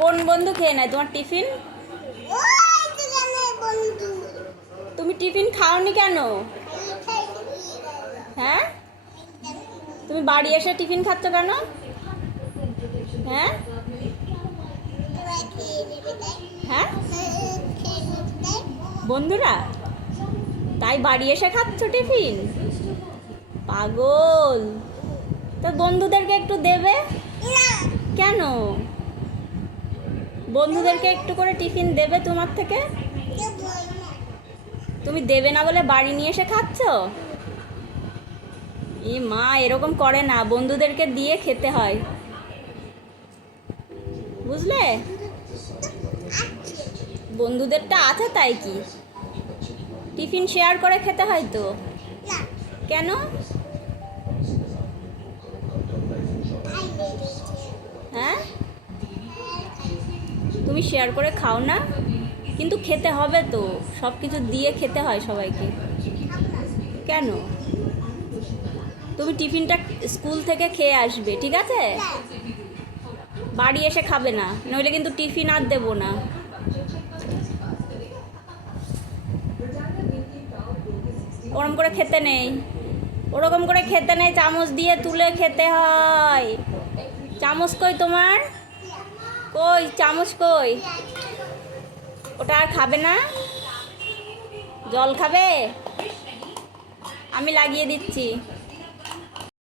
কোন বন্ধু খেয়ে নেয়? তোমার টিফিন? তুমি টিফিন খাওনি কেন? হ্যাঁ? তুমি বাড়ি এসে টিফিন খাচ্ছ কেন? হ্যাঁ? হ্যাঁ? বন্ধুরা তাই বাড়ি এসে খাচ্ছ টিফিন? পাগল। তো বন্ধুদেরকে একটু দেবে? কেন? বন্ধুদেরকে একটু করে টিফিন দেবে তোমার থেকে? তুমি দেবে না বলে বাড়ি নিয়ে এসে খাচ্ছ? এ মা, এরকম করে না, বন্ধুদেরকে দিয়ে খেতে হয়। বুঝলে? বন্ধুদেরটা আছে তাই কি? টিফিন শেয়ার করে খেতে হয় তো? কেন? তুমি শেয়ার করে খাও না, কিন্তু খেতে হবে তো। সব কিছু দিয়ে খেতে হয় সবাইকে। কেন? তুমি টিফিনটা স্কুল থেকে খেয়ে আসবে, ঠিক আছে? বাড়ি এসে খাবে না, নইলে কিন্তু টিফিন আর দেবো না। ওরম করে খেতে নেই। ওরকম করে খেতে নেই, চামচ দিয়ে তুলে খেতে হয়। চামচ কই তোমার? কই চামচ কই? ওটা আর খাবে না? জল খাবে? আমি লাগিয়ে দিচ্ছি।